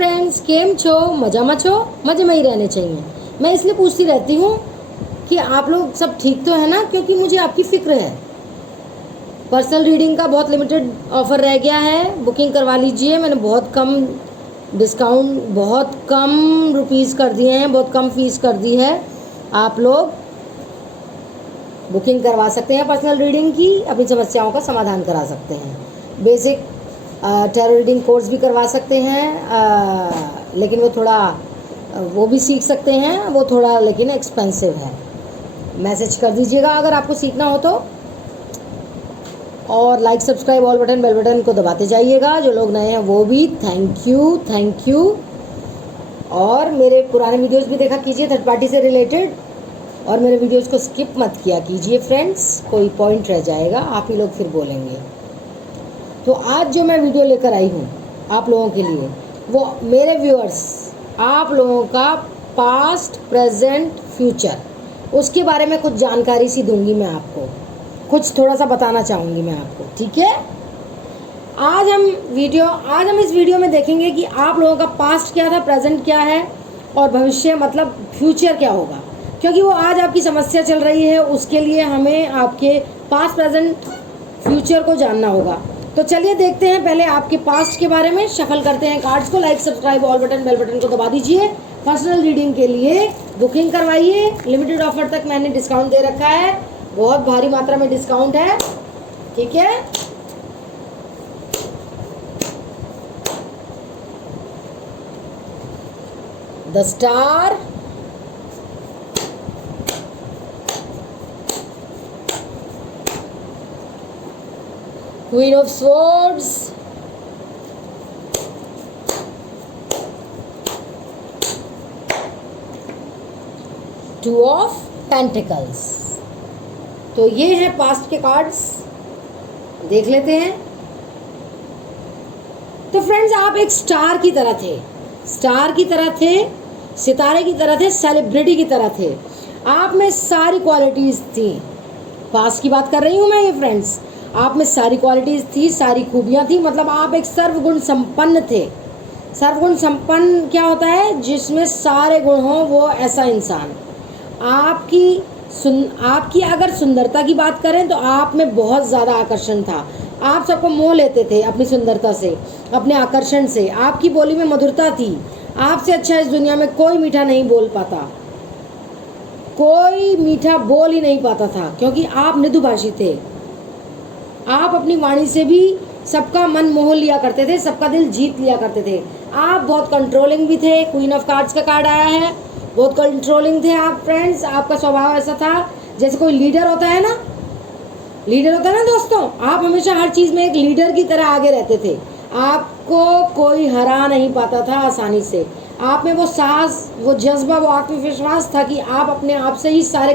Friends, केम छो? मजामा छो? मजे में ही रहने चाहिए। मैं इसलिए पूछती रहती हूँ कि आप लोग सब ठीक तो है ना, क्योंकि मुझे आपकी फ़िक्र है। पर्सनल रीडिंग का बहुत लिमिटेड ऑफ़र रह गया है, बुकिंग करवा लीजिए। मैंने बहुत कम डिस्काउंट, बहुत कम रुपीज़ कर दिए हैं, बहुत कम फीस कर दी है। आप लोग बुकिंग करवा सकते हैं पर्सनल रीडिंग की, अपनी समस्याओं का समाधान करा सकते हैं। बेसिक टैरो रीडिंग कोर्स भी करवा सकते हैं, लेकिन वो थोड़ा वो भी सीख सकते हैं, वो थोड़ा लेकिन एक्सपेंसिव है। मैसेज कर दीजिएगा अगर आपको सीखना हो तो, और like subscribe all button bell button को दबाते जाइएगा। जो लोग नए हैं वो भी थैंक यू। और मेरे पुराने वीडियोस भी देखा कीजिए थर्ड पार्टी से रिलेटेड, और मेरे वीडियोस को स्किप मत किया कीजिए फ्रेंड्स, कोई पॉइंट रह जाएगा आप ही लोग फिर बोलेंगे। तो आज जो मैं वीडियो लेकर आई हूँ आप लोगों के लिए, वो मेरे व्यूअर्स, आप लोगों का पास्ट प्रेजेंट फ्यूचर, उसके बारे में कुछ जानकारी सी दूंगी मैं आपको, कुछ थोड़ा सा बताना चाहूँगी मैं आपको, ठीक है। आज हम इस वीडियो में देखेंगे कि आप लोगों का पास्ट क्या था, प्रेजेंट क्या है, और भविष्य मतलब फ्यूचर क्या होगा। क्योंकि वो आज आपकी समस्या चल रही है, उसके लिए हमें आपके पास्ट प्रेजेंट फ्यूचर को जानना होगा। तो चलिए देखते हैं पहले आपके पास्ट के बारे में। शफल करते हैं कार्ड्स को। Like subscribe all button bell button को दबा दीजिए। पर्सनल रीडिंग के लिए बुकिंग करवाइए। लिमिटेड ऑफर तक मैंने डिस्काउंट दे रखा है, बहुत भारी मात्रा में डिस्काउंट है, ठीक है। The star, Queen of Swords, Two of Pentacles। तो ये हैं पास्ट के कार्ड्स, देख लेते हैं। तो फ्रेंड्स, आप एक स्टार की तरह थे, सितारे की तरह थे, सेलिब्रिटी की तरह थे। आप में सारी क्वालिटीज़ थी। पास्ट की बात कर रही हूँ मैं ये फ्रेंड्स। आप में सारी क्वालिटीज़ थी, सारी खूबियाँ थी, मतलब आप एक सर्वगुण संपन्न थे। सर्वगुण संपन्न क्या होता है? जिसमें सारे गुण हों, वो ऐसा इंसान। आपकी अगर सुंदरता की बात करें तो आप में बहुत ज़्यादा आकर्षण था। आप सबको मोह लेते थे अपनी सुंदरता से, अपने आकर्षण से। आपकी बोली में मधुरता थी। आपसे अच्छा इस दुनिया में कोई मीठा नहीं बोल पाता, कोई मीठा बोल ही नहीं पाता था, क्योंकि आप मृदुभाषी थे। आप अपनी वाणी से भी सबका मन मोह लिया करते थे, सबका दिल जीत लिया करते थे। आप बहुत कंट्रोलिंग भी थे। क्वीन ऑफ कार्ड्स का कार्ड आया है, बहुत कंट्रोलिंग थे आप फ्रेंड्स। आपका स्वभाव ऐसा था जैसे कोई लीडर होता है ना, दोस्तों। आप हमेशा हर चीज़ में एक लीडर की तरह आगे रहते थे। आपको कोई हरा नहीं पाता था आसानी से। आप में वो साहस, वो जज्बा, वो आत्मविश्वास था कि आप अपने आप से ही सारे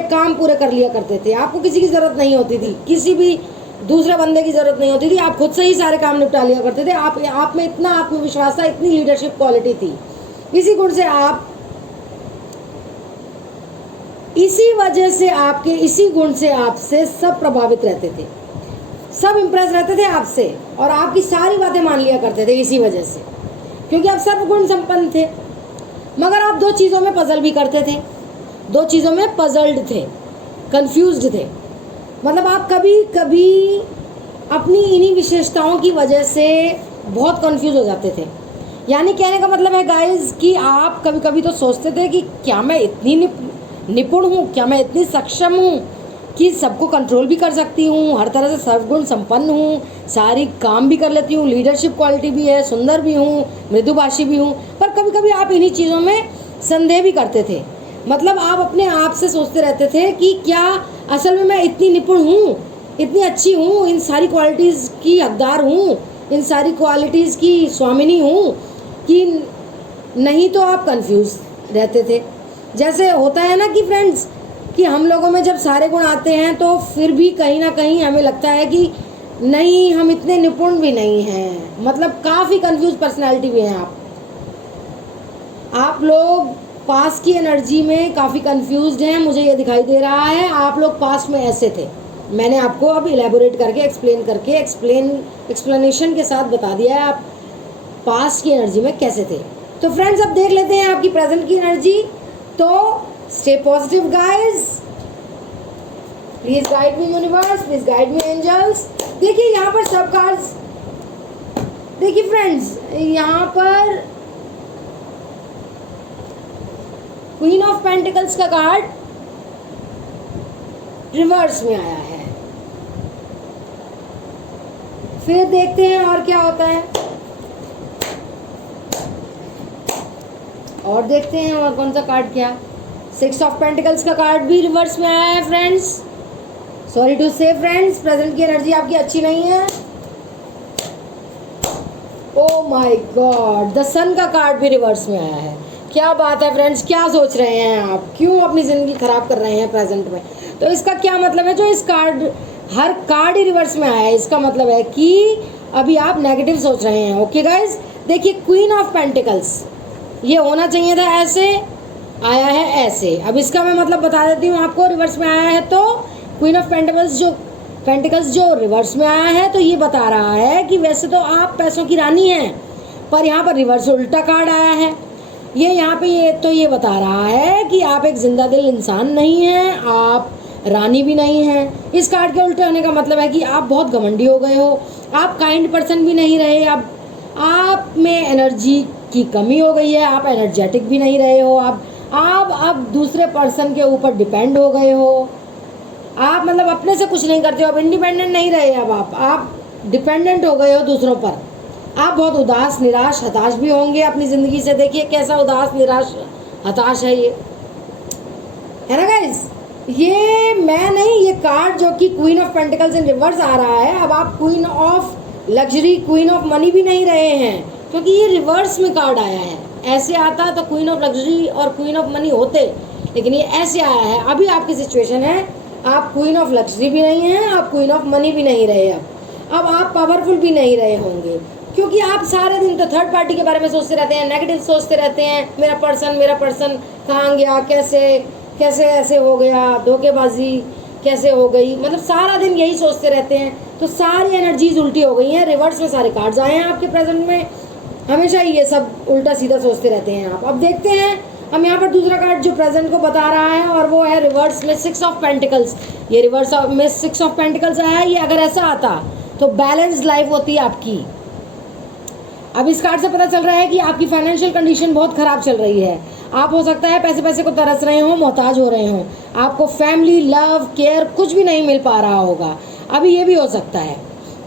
काम पूरे कर लिया करते थे। आपको किसी की ज़रूरत नहीं होती थी, किसी भी दूसरे बंदे की ज़रूरत नहीं होती थी। आप खुद से ही सारे काम निपटा लिया करते थे। आप में इतना आत्मविश्वास था, इतनी लीडरशिप क्वालिटी थी। इसी गुण से आपसे सब प्रभावित रहते थे, सब इम्प्रेस रहते थे आपसे, और आपकी सारी बातें मान लिया करते थे इसी वजह से, क्योंकि आप सर्वगुण संपन्न थे। मगर आप दो चीज़ों में पजल भी करते थे, दो चीज़ों में पजल्ड थे, कंफ्यूज्ड थे। मतलब आप कभी कभी अपनी इन्हीं विशेषताओं की वजह से बहुत कंफ्यूज हो जाते थे। यानी कहने का मतलब है गाइस कि आप कभी कभी तो सोचते थे कि क्या मैं इतनी निपुण हूँ, क्या मैं इतनी सक्षम हूँ कि सबको कंट्रोल भी कर सकती हूँ, हर तरह से सर्वगुण संपन्न हूँ, सारी काम भी कर लेती हूँ, लीडरशिप क्वालिटी भी है, सुंदर भी हूँ, मृदुभाषी भी हूँ। पर कभी कभी आप इन्हीं चीज़ों में संदेह भी करते थे। मतलब आप अपने आप से सोचते रहते थे कि क्या असल में मैं इतनी निपुण हूँ, इतनी अच्छी हूँ, इन सारी क्वालिटीज़ की हकदार हूँ, इन सारी क्वालिटीज़ की स्वामिनी हूँ कि नहीं। तो आप कंफ्यूज रहते थे। जैसे होता है ना कि फ्रेंड्स, कि हम लोगों में जब सारे गुण आते हैं तो फिर भी कहीं ना कहीं हमें लगता है कि नहीं, हम इतने निपुण भी नहीं हैं। मतलब काफ़ी कंफ्यूज पर्सनैलिटी भी हैं आप लोग। पास्ट की एनर्जी में काफ़ी कंफ्यूज्ड हैं, मुझे ये दिखाई दे रहा है। आप लोग पास्ट में ऐसे थे। मैंने आपको अब इलेबोरेट करके एक्सप्लेनेशन के साथ बता दिया है। पास्ट की एनर्जी में कैसे थे। तो फ्रेंड्स अब देख लेते हैं आपकी प्रेजेंट की एनर्जी। तो stay positive guys, please guide me universe, please guide me angels. देखिए यहाँ पर सब कार्ड्स, देखिए फ्रेंड्स यहाँ पर क्वीन ऑफ पेंटिकल्स का कार्ड रिवर्स में आया है। फिर देखते हैं और क्या होता है, और देखते हैं और कौन सा कार्ड क्या। 6 ऑफ पेंटिकल्स का कार्ड भी रिवर्स में आया है फ्रेंड्स। सॉरी टू से फ्रेंड्स, प्रेजेंट की एनर्जी आपकी अच्छी नहीं है। ओह माय गॉड, द सन का कार्ड भी रिवर्स में आया है। क्या बात है फ्रेंड्स, क्या सोच रहे हैं आप, क्यों अपनी ज़िंदगी ख़राब कर रहे हैं प्रेजेंट में। तो इसका क्या मतलब है, जो इस कार्ड, हर कार्ड ही रिवर्स में आया है, इसका मतलब है कि अभी आप नेगेटिव सोच रहे हैं। ओके गाइज, देखिए क्वीन ऑफ पेंटिकल्स, ये होना चाहिए था ऐसे, आया है ऐसे। अब इसका मैं मतलब बता देती हूँ आपको, रिवर्स में आया है तो क्वीन ऑफ पेंटिकल्स जो रिवर्स में आया है, तो ये बता रहा है कि वैसे तो आप पैसों की रानी हैं, पर यहाँ पर रिवर्स उल्टा कार्ड आया है। ये यहाँ पे ये बता रहा है कि आप एक जिंदा दिल इंसान नहीं हैं, आप रानी भी नहीं हैं। इस कार्ड के उल्टे होने का मतलब है कि आप बहुत घमंडी हो गए हो, आप काइंड पर्सन भी नहीं रहे, आप में एनर्जी की कमी हो गई है, आप एनर्जेटिक भी नहीं रहे हो, आप अब दूसरे पर्सन के ऊपर डिपेंड हो गए हो, आप मतलब अपने से कुछ नहीं करते हो, अब इंडिपेंडेंट नहीं रहे, अब आप डिपेंडेंट हो गए हो दूसरों पर। आप बहुत उदास, निराश, हताश भी होंगे अपनी ज़िंदगी से। देखिए कैसा उदास, निराश, हताश है ये, है ना गाइस। ये मैं नहीं, ये कार्ड जो कि Queen of Pentacles in reverse आ रहा है, अब आप Queen of luxury, Queen of money भी नहीं रहे हैं, क्योंकि ये रिवर्स में कार्ड आया है। ऐसे आता तो क्वीन ऑफ लग्जरी और क्वीन ऑफ मनी होते, लेकिन ये ऐसे आया है। अभी आपकी सिचुएशन है, आप क्वीन ऑफ लग्जरी भी नहीं हैं, आप क्वीन ऑफ मनी भी नहीं रहे, अब आप पावरफुल भी नहीं रहे होंगे, क्योंकि आप सारे दिन तो थर्ड पार्टी के बारे में सोचते रहते हैं, नेगेटिव सोचते रहते हैं, मेरा पर्सन कहाँ गया, कैसे ऐसे हो गया, धोखेबाजी कैसे हो गई, मतलब सारा दिन यही सोचते रहते हैं। तो सारी एनर्जीज उल्टी हो गई हैं, रिवर्स में सारे कार्ड्स आए हैं आपके प्रेजेंट में। हमेशा ये सब उल्टा सीधा सोचते रहते हैं आप। अब देखते हैं हम यहाँ पर दूसरा कार्ड जो प्रेजेंट को बता रहा है, और वो है रिवर्स में 6 ऑफ पेंटिकल्स। ये रिवर्स में 6 ऑफ पेंटिकल्स आया है। ये अगर ऐसा आता तो बैलेंस लाइफ होती आपकी। अब इस कार्ड से पता चल रहा है कि आपकी फाइनेंशियल कंडीशन बहुत ख़राब चल रही है। आप हो सकता है पैसे को तरस रहे हो, मोहताज हो रहे हो, आपको फैमिली, लव, केयर कुछ भी नहीं मिल पा रहा होगा। अभी ये भी हो सकता है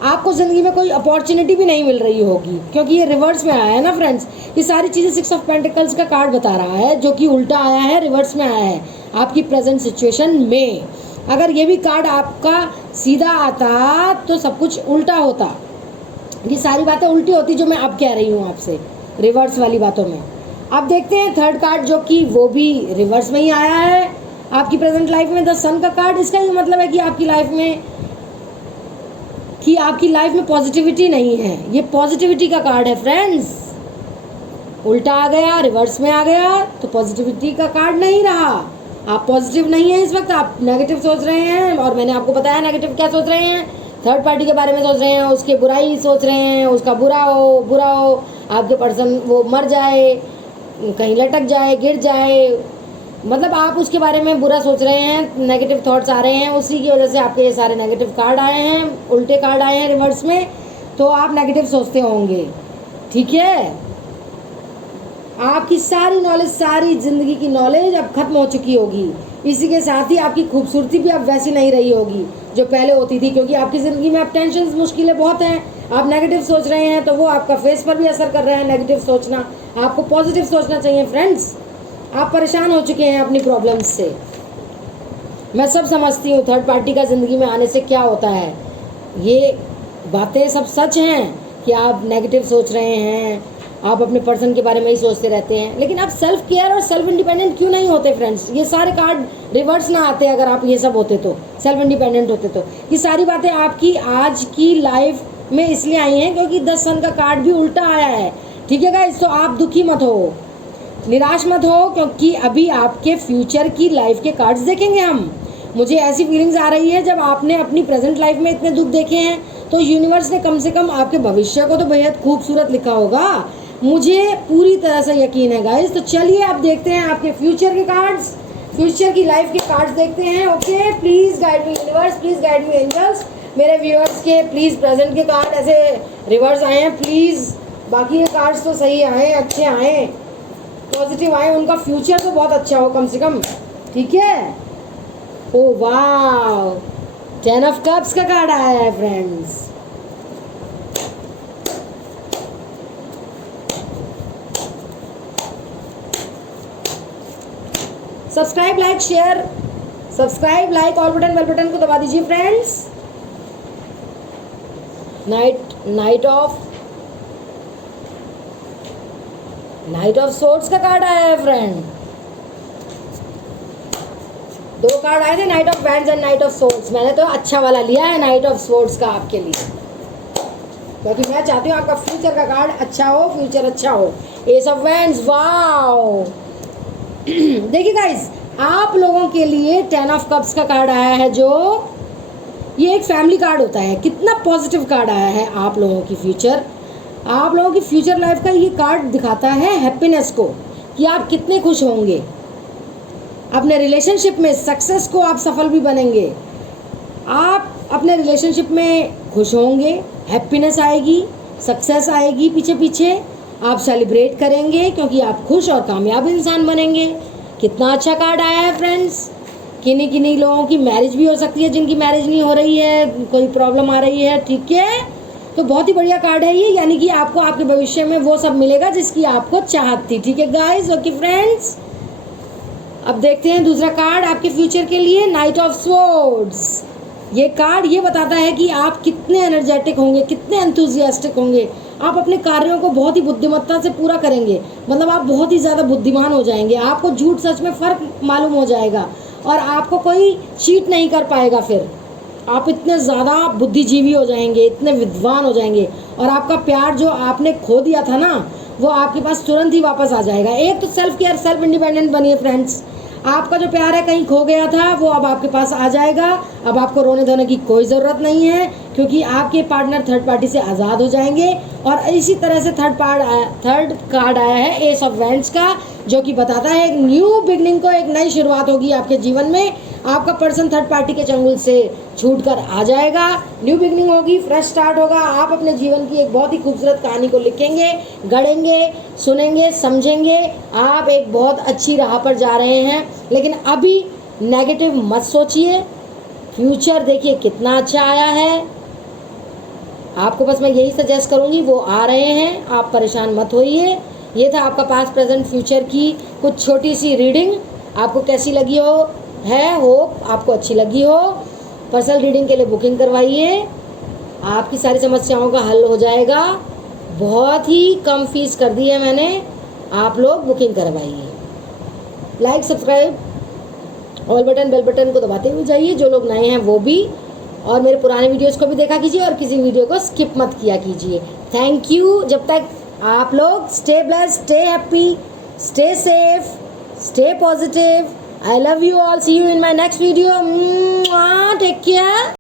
आपको ज़िंदगी में कोई अपॉर्चुनिटी भी नहीं मिल रही होगी, क्योंकि ये रिवर्स में आया है ना फ्रेंड्स। ये सारी चीज़ें 6 ऑफ पेंटिकल्स का कार्ड बता रहा है, जो कि उल्टा आया है, रिवर्स में आया है आपकी प्रेजेंट सिचुएशन में। अगर ये भी कार्ड आपका सीधा आता तो सब कुछ उल्टा होता, ये सारी बातें उल्टी होती जो मैं अब कह रही हूँ आपसे, रिवर्स वाली बातों में। अब देखते हैं थर्ड कार्ड, जो कि वो भी रिवर्स में ही आया है आपकी प्रेजेंट लाइफ में, द सन का कार्ड। इसका ये मतलब है कि आपकी लाइफ में पॉजिटिविटी नहीं है। ये पॉजिटिविटी का कार्ड है फ्रेंड्स। उल्टा आ गया, रिवर्स में आ गया, तो पॉजिटिविटी का कार्ड नहीं रहा। आप पॉजिटिव नहीं है इस वक्त, आप नेगेटिव सोच रहे हैं। और मैंने आपको बताया नेगेटिव क्या सोच रहे हैं, थर्ड पार्टी के बारे में सोच रहे हैं, उसके बुराई सोच रहे हैं, उसका बुरा हो, आपके पर्सन वो मर जाए, कहीं लटक जाए, गिर जाए, मतलब आप उसके बारे में बुरा सोच रहे हैं, नेगेटिव थॉट्स आ रहे हैं, उसी की वजह से आपके ये सारे नेगेटिव कार्ड आए हैं, उल्टे कार्ड आए हैं रिवर्स में। तो आप नेगेटिव सोचते होंगे, ठीक है। आपकी सारी नॉलेज, सारी ज़िंदगी की नॉलेज अब खत्म हो चुकी होगी। इसी के साथ ही आपकी खूबसूरती भी अब वैसी नहीं रही होगी जो पहले होती थी, क्योंकि आपकी ज़िंदगी में अब टेंशन, मुश्किलें बहुत हैं। आप नेगेटिव सोच रहे हैं तो वो आपका फेस पर भी असर कर रहा है नेगेटिव सोचना। आपको पॉजिटिव सोचना चाहिए फ्रेंड्स। आप परेशान हो चुके हैं अपनी प्रॉब्लम्स से, मैं सब समझती हूँ। थर्ड पार्टी का ज़िंदगी में आने से क्या होता है, ये बातें सब सच हैं कि आप नेगेटिव सोच रहे हैं, आप अपने पर्सन के बारे में ही सोचते रहते हैं। लेकिन आप सेल्फ केयर और सेल्फ इंडिपेंडेंट क्यों नहीं होते फ्रेंड्स। ये सारे कार्ड रिवर्स ना आते, अगर आप ये सब होते तो, सेल्फ इंडिपेंडेंट होते तो। ये सारी बातें आपकी आज की लाइफ में इसलिए आई हैं क्योंकि 10 सन का कार्ड भी उल्टा आया है, ठीक है गाइस। तो आप दुखी मत हो, निराश मत हो, क्योंकि अभी आपके फ्यूचर की लाइफ के कार्ड्स देखेंगे हम। मुझे ऐसी फीलिंग्स आ रही है, जब आपने अपनी प्रेजेंट लाइफ में इतने दुख देखे हैं तो यूनिवर्स ने कम से कम आपके भविष्य को तो बेहद खूबसूरत लिखा होगा। मुझे पूरी तरह से यकीन है गाइस। तो चलिए अब देखते हैं आपके फ्यूचर के कार्ड्स, फ्यूचर की लाइफ के कार्ड्स देखते हैं। Okay, please guide me universe, please guide me angels. मेरे व्यूअर्स के प्लीज़ प्रेजेंट के कार्ड ऐसे रिवर्स आए हैं प्लीज़, बाकी ये कार्ड्स तो सही आए, अच्छे आए, पॉजिटिव आए, उनका फ्यूचर तो बहुत अच्छा हो कम से कम, ठीक है। ओ वाह, 10 ऑफ कप्स का कार्ड आया है friends. Subscribe, like, share, subscribe, like, all button, bell button को दबा दीजिए फ्रेंड्स। नाइट ऑफ सोर्ड्स का कार्ड आया है फ्रेंड। दो कार्ड आए थे, knight of wands and knight of swords. मैंने तो अच्छा वाला लिया है नाइट ऑफ सोर्ड्स का आपके लिए, क्योंकि मैं चाहती हूँ आपका फ्यूचर का कार्ड अच्छा हो, फ्यूचर अच्छा हो। S of wands, wow. देखिए गाइस, आप लोगों के लिए 10 ऑफ कप्स का कार्ड आया है, जो ये एक फैमिली कार्ड होता है। कितना पॉजिटिव कार्ड आया है आप लोगों की फ्यूचर, आप लोगों की फ्यूचर लाइफ का ये कार्ड दिखाता है हैप्पीनेस को, कि आप कितने खुश होंगे अपने रिलेशनशिप में, सक्सेस को आप सफल भी बनेंगे। आप अपने रिलेशनशिप में खुश होंगे, हैप्पीनेस आएगी, सक्सेस आएगी, पीछे पीछे आप सेलिब्रेट करेंगे क्योंकि आप खुश और कामयाब इंसान बनेंगे। कितना अच्छा कार्ड आया है फ्रेंड्स। किन्हीं किन्हीं लोगों की मैरिज भी हो सकती है, जिनकी मैरिज नहीं हो रही है, कोई प्रॉब्लम आ रही है, ठीक है। तो बहुत ही बढ़िया कार्ड है ये, यानी कि आपको आपके भविष्य में वो सब मिलेगा जिसकी आपको चाहत थी, ठीक है गाइस। ओके फ्रेंड्स, अब देखते हैं दूसरा कार्ड आपके फ्यूचर के लिए, नाइट ऑफ स्वॉर्ड्स। ये कार्ड ये बताता है कि आप कितने एनर्जेटिक होंगे, कितने एंथुजियास्टिक होंगे। आप अपने कार्यों को बहुत ही बुद्धिमत्ता से पूरा करेंगे, मतलब आप बहुत ही ज़्यादा बुद्धिमान हो जाएंगे। आपको झूठ सच में फ़र्क मालूम हो जाएगा और आपको कोई चीट नहीं कर पाएगा। फिर आप इतने ज़्यादा बुद्धिजीवी हो जाएंगे, इतने विद्वान हो जाएंगे, और आपका प्यार जो आपने खो दिया था ना, वो आपके पास तुरंत ही वापस आ जाएगा। एक तो सेल्फ केयर, सेल्फ इंडिपेंडेंट बनिए फ्रेंड्स। आपका जो प्यार है कहीं खो गया था, वो अब आपके पास आ जाएगा। अब आपको रोने धोने की कोई ज़रूरत नहीं है, क्योंकि आपके पार्टनर थर्ड पार्टी से आज़ाद हो जाएंगे। और इसी तरह से थर्ड कार्ड आया है एस ऑफ वैंड्स का, जो कि बताता है एक न्यू बिगनिंग को, एक नई शुरुआत होगी आपके जीवन में। आपका पर्सन थर्ड पार्टी के चंगुल से छूट कर आ जाएगा, न्यू बिगनिंग होगी, फ्रेश स्टार्ट होगा। आप अपने जीवन की एक बहुत ही खूबसूरत कहानी को लिखेंगे, गढ़ेंगे, सुनेंगे, समझेंगे। आप एक बहुत अच्छी राह पर जा रहे हैं, लेकिन अभी नेगेटिव मत सोचिए। फ्यूचर देखिए कितना अच्छा आया है। आपको बस मैं यही सजेस्ट करूँगी, वो आ रहे हैं, आप परेशान मत होइए। ये था आपका पास्ट प्रेजेंट फ्यूचर की कुछ छोटी सी रीडिंग। आपको कैसी लगी होप आपको अच्छी लगी हो। पर्सनल रीडिंग के लिए बुकिंग करवाइए, आपकी सारी समस्याओं का हल हो जाएगा। बहुत ही कम फीस कर दी है मैंने, आप लोग बुकिंग करवाइए। Like, subscribe, all button, bell button को दबाते हुए जाइए, जो लोग नए हैं वो भी, और मेरे पुराने वीडियोस को भी देखा कीजिए और किसी वीडियो को स्किप मत किया कीजिए। Thank you. जब तक आप लोग stay blessed, stay happy, stay safe, stay positive. I love you all. See you in my next video. Take care.